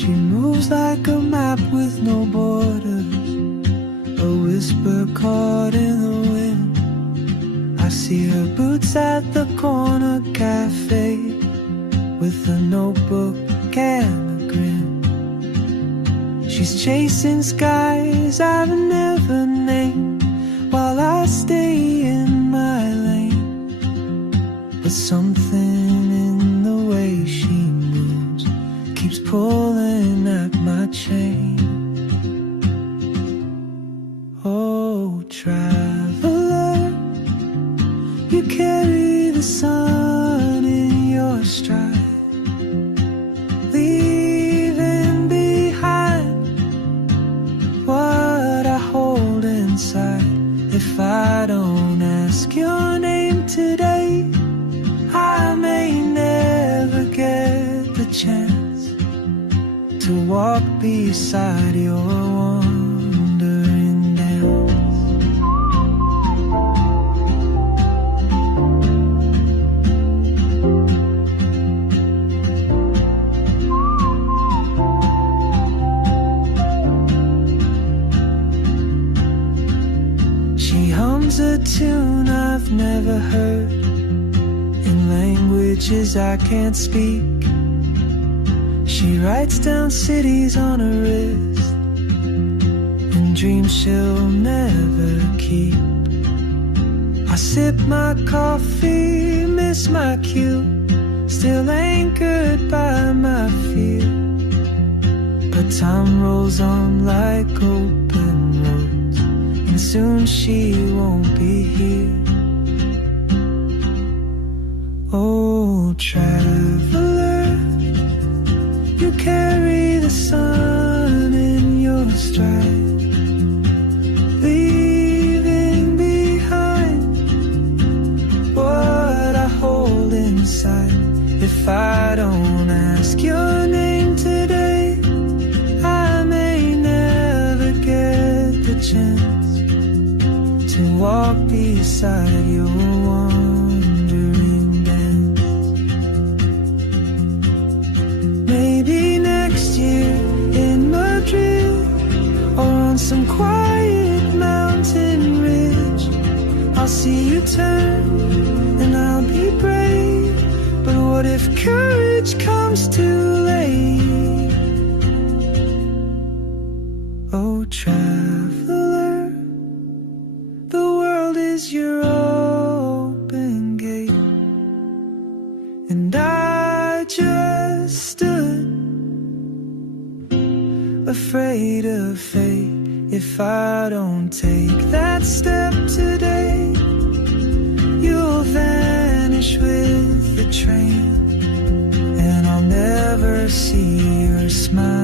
She moves like a map with no borders, a whisper caught in the wind. I see her boots at the corner cafe, with a notebook and a grin. She's chasing skies I've never named, while I stay in my lane. But something in the way she moves keeps pulling at my chain. Oh, traveler, you carry the sun in your stride, leaving behind what I hold inside. If I don't ask your name today, I may never get the chance to walk beside your wandering dance. She hums a tune I've never heard, in languages I can't speak. She writes down cities on her wrist, and dreams she'll never keep. I sip my coffee, miss my cue, still anchored by my fear. But time rolls on like open roads, and soon she won't be here. Oh, traveler, you carry the sun in your stride, leaving behind what I hold inside. If I don't ask your name today, I may never get the chance to walk beside your wandering dance. Maybe next year in Madrid, or on some quiet mountain ridge, I'll see you turn and I'll be brave. But what if courage comes too late? Oh, traveler, the world is your open gate, and I just stood afraid of fate. If I don't take that step today, you'll vanish with the train, and I'll never see your smile